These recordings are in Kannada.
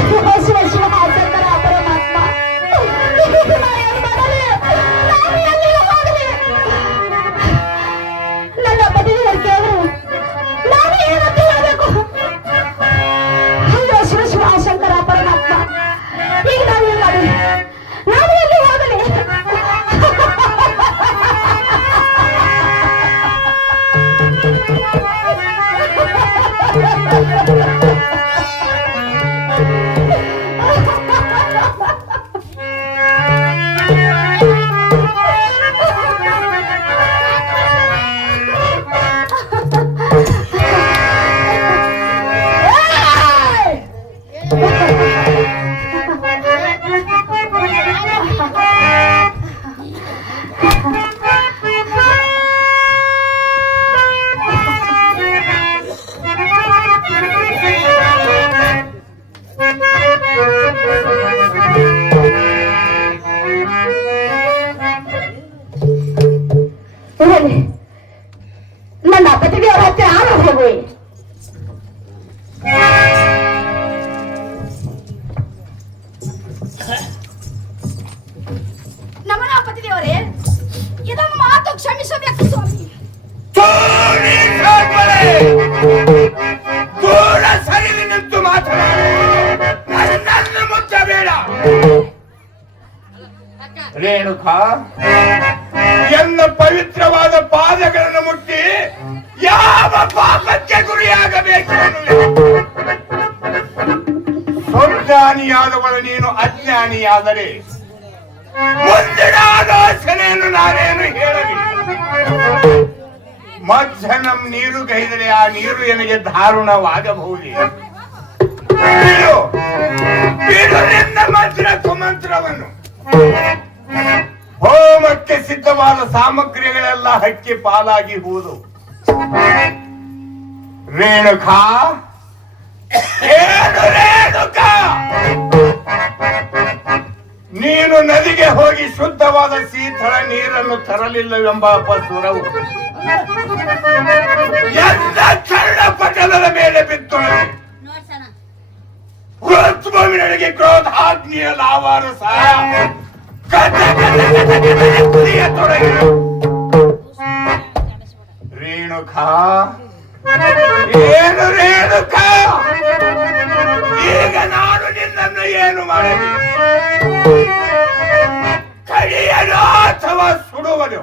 ಶಿವ ಶಿವ ಶಂಕರ ಪರಮಾತ್ಮ ನನ್ನ ಪತಿದೇವರ ಹತ್ತಿರ ಆರು ಹೋಗುವೆ. ನಮನ ಪತಿದೇವರೇ, ಇದನ್ನು ಮಾತು ಕ್ಷಮಿಸಬೇಕು ಸ್ವಾಮಿ. ದೂರ ಸರಿದು ನಿಂತು ಮಾತನಾಡಿ ನನ್ನನ್ನು ಮುಚ್ಚಬೇಡ. ರೇಣುಕಾ, ಎನ್ನ ಪವಿತ್ರವಾದ ಪಾದಗಳನ್ನು ಮುಟ್ಟಿ ಯಾವ ಪಾಪಕ್ಕೆ ಗುರಿಯಾಗಬೇಕು? ಸ್ವಜ್ಞಾನಿಯಾದವಳು ನೀನು ಅಜ್ಞಾನಿಯಾದರೆ ಮುಂದಿನ ಆಲೋಚನೆಯನ್ನು ನಾನೇನು ಹೇಳಲಿ? ಮಜ್ಜನಂ ನೀರು ಗೈದರೆ ಆ ನೀರು ನನಗೆ ದಾರುಣವಾಗಬಹುದೇ? ಬಿಡು ಬಿಡು ನಿನ್ನ ಮಂತ್ರ ಕುಮಂತ್ರವನ್ನು. ಹೋಮಕ್ಕೆ ಸಿದ್ಧವಾದ ಸಾಮಗ್ರಿಗಳೆಲ್ಲ ಹಕ್ಕಿ ಪಾಲಾಗಿ ಹೋದು. ರೇಣುಕಾ, ಏನು ರೇಣುಕಾ, ನೀನು ನದಿಗೆ ಹೋಗಿ ಶುದ್ಧವಾದ ಶೀತಳ ನೀರನ್ನು ತರಲಿಲ್ಲವೆಂಬ ಅಪಸುರವು ಎಲ್ಲ ಚರಣ ಪಟಲದ ಮೇಲೆ ಬಿತ್ತೊಳೆ. ನನಗೆ ಕ್ರೋಧಾಗ್ನಿಯ ಲಾವಾರಸ ರೇಣುಕಾ, ಏನು ರೇಣುಕಾ, ಈಗ ನಾನು ನಿನ್ನನ್ನು ಏನು ಮಾಡಲಿ? ಕಡಿಯಲು ಅಥವಾ ಸುಡುವುದು?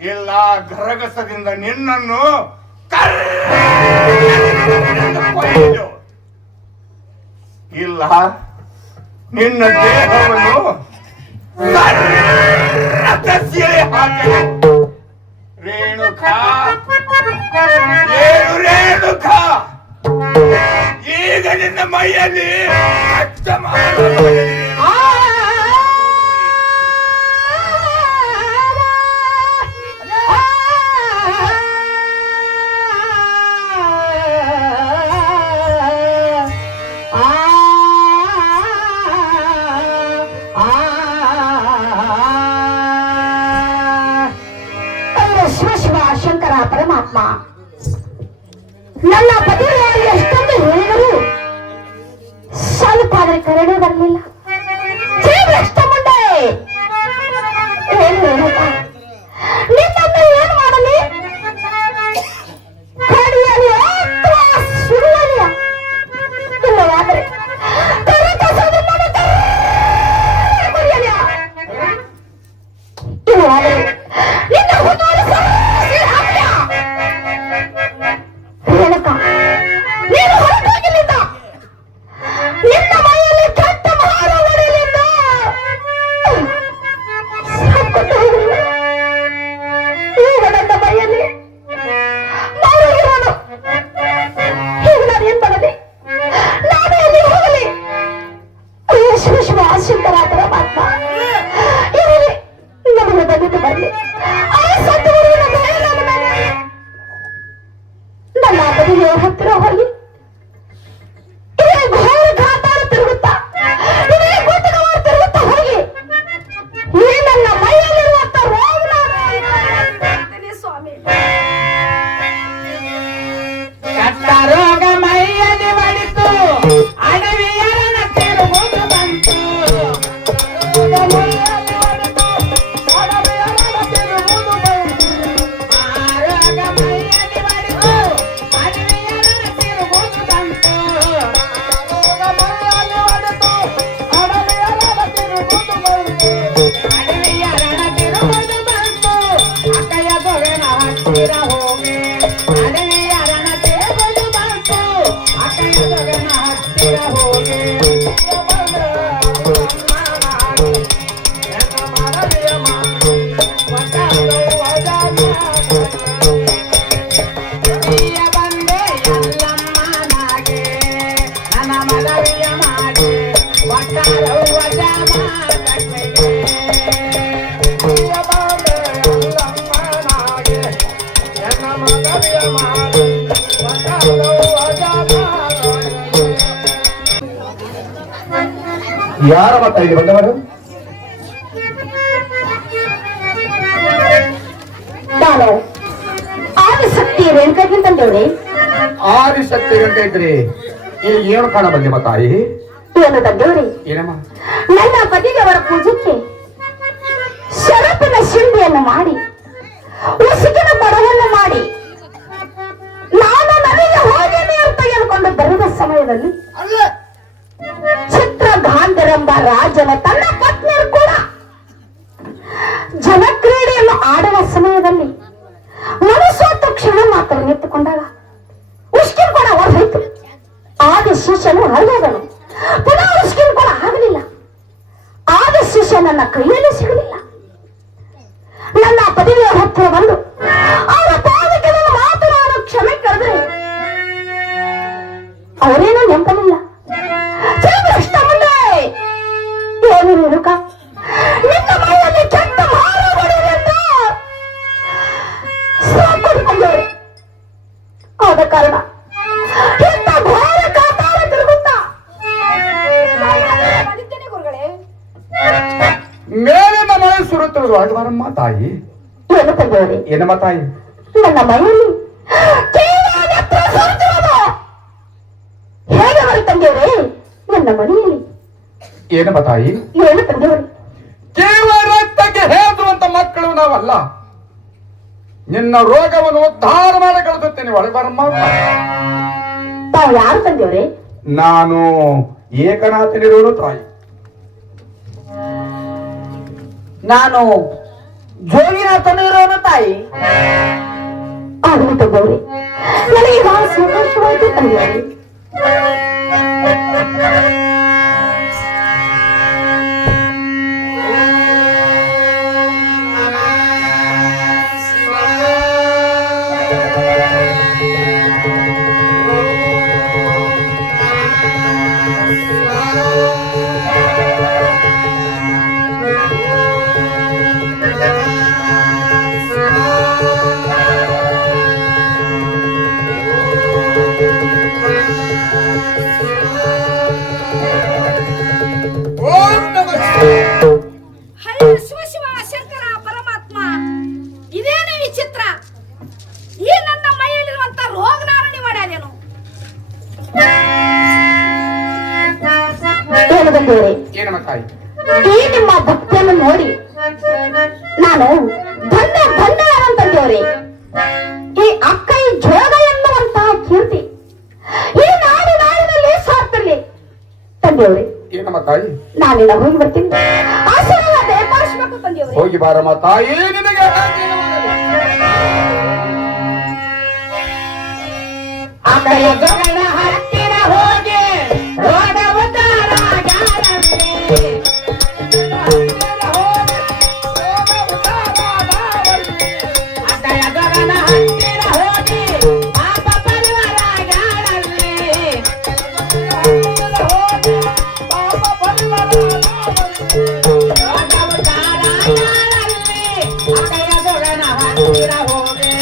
ಇಲ್ಲ, ಗರಗಸದಿಂದ ನಿನ್ನನ್ನು ಕೊಯ್ಯಲು. ಇಲ್ಲ, ನಿನ್ನ ದೇಹವನ್ನು ಸೀರೆ ಹಾಕಲು. ರೇಣುಕಾ, ಏನು ರೇಣುಕಾ, ಈಗ ನಿನ್ನ ಮೈಯಲ್ಲಿ ರಕ್ತ ಮಾಡಲು ಪರಮಾತ್ಮ. ನನ್ನ ಪತಿಯವರು ಎಷ್ಟೊಂದು ಹೇಳಿದರು, ಸ್ವಲ್ಪ ಆದರೆ ಕರುಣೆ ಬರಲಿಲ್ಲ. ಎಷ್ಟು ಮುಂದೆ ನಿನ್ನನ್ನು ಏನು ಮಾಡಲಿ? ಕಡಿಯಲಿ ಅಥವಾ ಸುಡುವಲಿ? ಇಲ್ಲವಾದರೆ ಇಲ್ಲವಾದರೆ ನಿನ್ನ ನೀನು ಹೊರಟೋಗಿಲ್ಲಿದ್ದ ನಿನ್ನ ಮೈಯಲ್ಲಿ ಕೆಟ್ಟ ಮಹಾರ ಹೊಡೆಯಲಿದ್ದ ಈಗ ನನ್ನ ಮೈಯಲ್ಲಿ ನಾನು ಇರೋನು. ಈಗ ನಾನು ಏನ್ ಮಾಡಲಿ? ನಾನು ಎಲ್ಲಿ ಹೋಗಲಿ? ಶಿವ ಶಿವ ಶಂಕರಾತರ ಮಾತ್ಮ ಇರಲಿ, ನಮಗೆ ಬಂದಿದ್ದು ಬರಲಿ. ಆ ಸದ್ಗುರುವಿನ ಮೇಲೆ ನನ್ನ ಬದಿಗೆ ಹತ್ತಿರ ಹೋಗಿ ಇದೇ ಘೋರ ಘಾತಾರ ತಿರುಗುತ್ತಾ, ಇದೇ ಕೂಟಕವಾರ ತಿರುಗುತ್ತಾ ಹೋಗಿ ಈ ನನ್ನ ಮೈಯಲ್ಲಿರುವಂತ ರೋಗ ಸ್ವಾಮಿ. ಕಟ್ಟ ರೋಗ ಮೈಯಲ್ಲಿ ಬಡಿತು, ಅಡವಿಯರನ ತಿರುಗುವುದು ಬಂತು. ಯಾರ ಮತ ಇಲ್ಲಿ ಬಂದವರು? ನಾನು ಆದಿಶಕ್ತಿ ರೇಣುಕಾಗಿ ತಂದೇವ್ರಿ. ಆದಿಶಕ್ತಿ ಗಂಟೆ ಇದ್ರಿ ಇಲ್ಲಿ ಏನು ಕಾಣ ಬಂದೆಮ್ಮ ತಾಯಿ? ಏನು ತಂದೇವ್ರಿ? ಏನಮ್ಮ? ನನ್ನ ಪತಿದೇವರ ಪೂಜೆಗೆ ಶರಪಿನ ಶಿಂಬೆಯನ್ನು ಮಾಡಿ ಉಸುಕಿನ ಬಡವನ್ನು ಮಾಡಿ ನಾನು ನನಗೆ ಹೋಗೇನೆ ಅಂತ ಹೇಳ್ಕೊಂಡು ಬರುವ ಸಮಯದಲ್ಲಿ ಚಿತ್ರಗಾಂಧರೆಂಬ ರಾಜನ ತನ್ನ ಪತ್ನಿಯರು ಕೂಡ ಜನಕ್ರೀಡೆಯನ್ನು ಆಡುವ ಸಮಯದಲ್ಲಿ ಮನಸ್ಸೊತ್ತು ಕ್ಷಣ ಮಾತ್ರ ನಿಂತುಕೊಂಡಾಗ ಉಷ್ಕಿನ ಕೂಡ ಹೊರಹೋಯ್ತು. ಆದ ಶಿಷ್ಯನು ಹೊರಗೋದನು. ಪುನಃ ಉಷ್ಕಿನ ಕೂಡ ಆಗಲಿಲ್ಲ. ಆದ ಶಿಷ್ಯ ನನ್ನ ಕೈಯಲ್ಲಿ ಸಿಗಲಿಲ್ಲ. ನನ್ನ ಪದವಿಯ ಹತ್ತಿರ ಬಂದು ಅವರ ಪಾದಕ್ಕೆ ನನ್ನ ಮಾತನಾಡಲು ಕ್ಷಮೆ ಕರೆದ್ರೆ ಅವರೇನೂ ನೆನಪಲಿಲ್ಲ. ಶ್ರೀಕೃಷ್ಣ ಮುಂದೆ ಏನು ರೇಣುಕ ನಿನ್ನ ಮೈಯಲ್ಲಿ ಕೆಟ್ಟ ಮಾರಬಡಿದೆಂದು ಸಾಕೊಂಡಿಕೊಂಡವರು. ಆದ ಕಾರಣ ಎಂತ ಘೋರ ಕಾತಾರ ತಿರುಗುತ್ತಾ ಮೇಲಿನ ಮಳೆ ಸುರುತ್ತಿರುವುದು ಅಡ್ವಾರಮ್ಮ ತಾಯಿ. ಏನು ತಂದೆಯವರೇ? ಏನಮ್ಮ ತಾಯಿ? ನನ್ನ ಮೈಯಲ್ಲಿ ಕೇವಲ ನೆತ್ರ ಸುರಿತಿರುವುದು. ಹೇಗೆ ಬರು ತಂದೆಯವರೇ ನನ್ನ ಮನೆಯಲ್ಲಿ? ಏನಮ್ಮ ತಾಯಿ? ಏನು ತಂದೆಯವರೇ? ಕೇವಲ ರಕ್ತಕ್ಕೆ ಹೇಳುವಂತ ಮಕ್ಕಳು ನಾವಲ್ಲ. ನಿನ್ನ ರೋಗವನ್ನು ಉದ್ಧಾರ ಮಾಡಿ ಕಳಿಸುತ್ತೇನೆ. ಒಳಬರಮ್ಮ. ತಾವು ಯಾರು ತಂದೆಯವರೇ? ನಾನು ಏಕನಾಥನಿರೋನು ತಾಯಿ. ನಾನು ಜೋಗಿನಾಥನು ಇರೋನು ತಾಯಿ. ಆಗಲಿ ತಂದೆಯವರೇ, ನನಗೆ ಬಹಳ ಸಂತೋಷವಾಯಿತು ತಂದೆಯವರೇ. ಹರಿ ಶಿವ ಶಿವ ಶಂಕರ ಪರಮಾತ್ಮ, ಇದೇನೇ ವಿಚಿತ್ರ. ಈ ನನ್ನ ಮೈಯಲ್ಲಿರುವಂತ ರೋಗ ನಾರಣಿ ಮಾಡ್ಯಾದೇನು? ಏನು ತಂದೆಯವರೇ? ಏನಮ್ಮ ತಾಯಿ? ಈ ನಿಮ್ಮ ಭಕ್ತಿಯನ್ನು ನೋಡಿ ನಾನು ಧನ್ಯ ಧನ್ಯ ತಂದೆಯವರೇ. ಈ ಅಕ್ಕೈ ಜೋಗ ಎನ್ನುವಂತಹ ಕೀರ್ತಿ ಈ ನಾಡಿನಲ್ಲಿ ಸಾರ್ತಿರ್ಲಿ ತಂದೆಯವರೇ. ಏನಮ್ಮ ತಾಯಿ? ನಾನಿನ್ನ ಹೋಗಿ ಬರ್ತೀನಿ. ಆಶೀರ್ವಾದ ಏರ್ಪಡಿಸಬೇಕು ತಂದೆಯವರೇ. ಹೋಗಿ ಬಾರಮ್ಮ ತಾಯಿ. ನಿನಗೆ ಅಕ್ಕಯ್ಯ ಜಗನ ಹತ್ತಿರ ಹೋಗಿ ರೋಗ ಉದ್ಧಾರ ಗಾರಲ್ಲೇ. ಅಕ್ಕಯ್ಯ ಜಗನ ಹತ್ತಿರ ಹೋಗಿ ಪಾಪ ಪರಿವಾರ ಗಾರಲ್ಲೇ. ರೋಗ ಉದ್ಧಾರ ಗಾರಲ್ಲೇ. ಅಕ್ಕಯ್ಯ ಜಗನ ಹತ್ತಿರ ಹೋಗಿ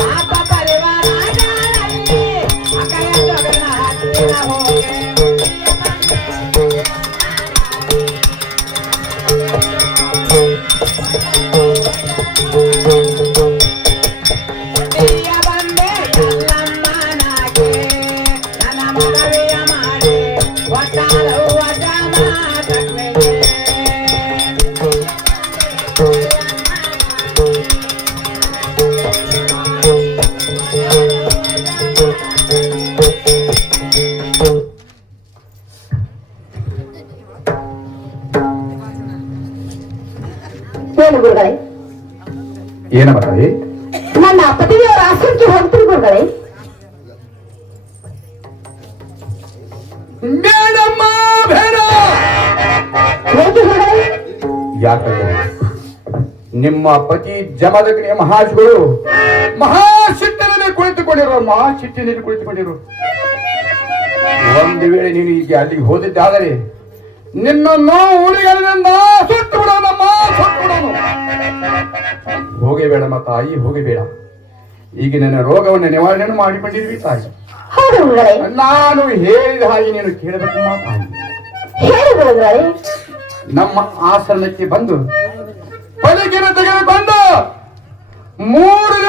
ಪಾಪ ಪರಿವಾರ ಗಾರಲ್ಲೇ. ಅಕ್ಕಯ್ಯ ಜಗನ ಹತ್ತಿರ ಹೋಗಿ ಪ್ರಿಯ ಬಂದೆ ಎಲ್ಲಮ್ಮನಾಗೆ ನನ್ನ ಮದುವೆಯ ಮಾಡಿ ಒಟ್ಟಾರವ್ವ ಜಮಾತಕ್ಕೆಗೆ. ಏನು ಗುರುಗಳೇ? ಏನಮ್ಮ ತಾಯಿ? ನನ್ನ ಪತಿದೇವರ ಆಶ್ರಮಕ್ಕೆ ಹೋಗ್ತೀನಿ ಗುರುಗಳೇ. ಬೇಡಮ್ಮ ಬೇಡ. ಹೇಗೆ ಗುರುಗಳೇ? ಯಾಕಂದ್ರೆ ನಿಮ್ಮ ಪತಿ ಜಮದಗ್ನಿಯ ಮಹಾಶಿಗಳು ಮಹಾಶಿಟ್ಟಿನಲ್ಲಿ ಕುಳಿತುಕೊಂಡಿರು. ಒಂದು ವೇಳೆ ನೀನು ಈಗ ಅಲ್ಲಿಗೆ ಹೋದಿದ್ದಾದರೆ ನಿನ್ನನ್ನು ಊರಿಗಳಿಂದ ಸುಟ್ಟು ಬಿಡೋಣಮ್ಮ, ಸುಟ್ಟು ಬಿಡೋಣ. ಹೋಗಬೇಡಮ್ಮ ತಾಯಿ, ಹೋಗಬೇಡ. ಈಗ ನನ್ನ ರೋಗವನ್ನು ನಿವಾರಣೆ ಮಾಡಿಕೊಂಡಿದ್ವಿ ತಾಯಿ. ಹೌದು ಗುರುಗಳೇ. ನಾನು ಹೇಳಿದ ಹಾಗೆ ನೀನು ಕೇಳಬೇಕಮ್ಮ ತಾಯಿ. ಹೇಳಿ ಗುರುಗಳೇ. ನಮ್ಮ ಆಸನಕ್ಕೆ ಬಂದು ಪಲಿಗೆನ ತೆಗೆದುಕೊಂಡು 3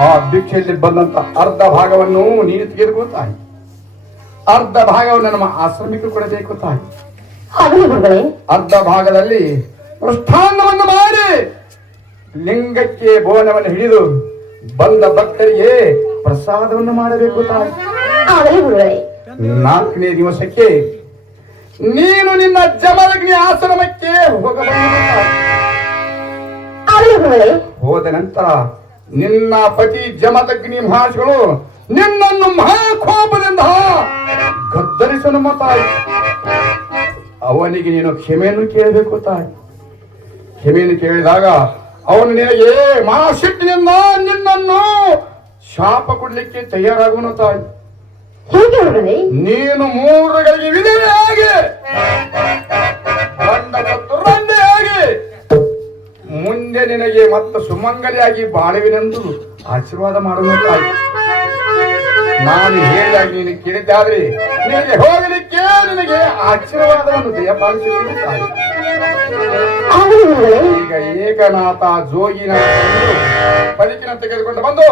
ಆ ಭಿಕ್ಷೆಯಲ್ಲಿ ಬಂದಂತ ಅರ್ಧ ಭಾಗವನ್ನು ನೀನು ತೆಗೆದುಕೋ ತಾಯಿ, ಅರ್ಧ ಭಾಗವನ್ನು ನಮ್ಮ ಆಶ್ರಮಕ್ಕೆ ಕೊಡಬೇಕು ತಾಯಿ. ಆಗಲಿ ಗುರುಗಳೇ. ಅರ್ಧ ಭಾಗದಲ್ಲಿ ಪೃಷ್ಠಾನ್ನವನ್ನು ಮಾಡಿ ಲಿಂಗಕ್ಕೆ ಬೋನವನ್ನು ಹಿಡಿದು ಬಂದ ಭಕ್ತರಿಗೆ ಪ್ರಸಾದವನ್ನು ಮಾಡಬೇಕು ತಾಯಿ. ಆಗಲಿ ಗುರುಗಳೇ. 4ನೇ ದಿವಸಕ್ಕೆ ನೀನು ನಿನ್ನ ಜಮದಗ್ನಿ ಆಶ್ರಮಕ್ಕೆ ಹೋಗಬಹುದು ತಾಯಿ. ಆಗಲಿ ಗುರುಗಳೇ. ಹೋದ ನಂತರ ನಿನ್ನ ಪತಿ ಜಮದಗ್ನಿ ಮಹರ್ಷಿಗಳು ನಿನ್ನನ್ನು ಮಹಾಕೋಪದಿಂದ ಗದ್ದರಿಸಲು ತಾಯಿ. ಅವನಿಗೆ ನೀನು ಕ್ಷಮೆಯನ್ನು ಕೇಳಬೇಕು ತಾಯಿ. ಕ್ಷಮೆಯನ್ನು ಕೇಳಿದಾಗ ಅವನು ನಿನಗೆ ಮಹಾಶಕ್ತಿಯಿಂದ ನಿನ್ನನ್ನು ಶಾಪ ಕೊಡ್ಲಿಕ್ಕೆ ತಯಾರಾಗುವನು ತಾಯಿ. ಹೇಗೆ ಗುರುಗಳೇ? ನೀನು 3 ಗಳಿಗೆ ವಿಧವೆಯಾಗಿ ರಂಡೆಯಾಗಿ ಮುಂದೆ ನಿನಗೆ ಮತ್ತು ಸುಮಂಗಲಿಯಾಗಿ ಬಾಳುವಿನೆಂದು ಆಶೀರ್ವಾದ ಮಾಡುವ ತಾಯಿ. ನಾನು ಹೇಳಿದಾಗಿ ನೀನು ಕೇಳಿದ್ದಾದ್ರೆ ನಿನಗೆ ಹೋಗಲಿಕ್ಕೆ ನಿನಗೆ ಆಶೀರ್ವಾದವನ್ನು ದಯಪಾಲಿಸುತ್ತೇನೆ ತಾಯಿ. ಆಗಲಿ ಗುರುಗಳೇ. ಈಗ ಏಕನಾಥ ಜೋಗಿನಾಥ ಬದುಕಿನ ತೆಗೆದುಕೊಂಡು ಬಂದು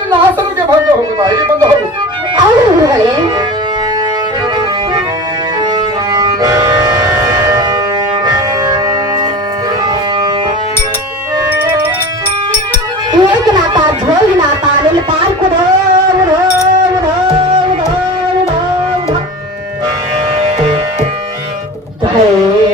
ನಿನ್ನ ಆಶ್ರಮಕ್ಕೆ ಬಂದು ಹೋಗು ತಾಯಿ, ಬಂದು ಹೋಗು. ಆಗಲಿ ಗುರುಗಳೇ. ಏಕನಾಥ ಜೋಗಿನಾಥ ನಿನ್ನ ಪಾಲ್ಕೊಡೋ ಜಯ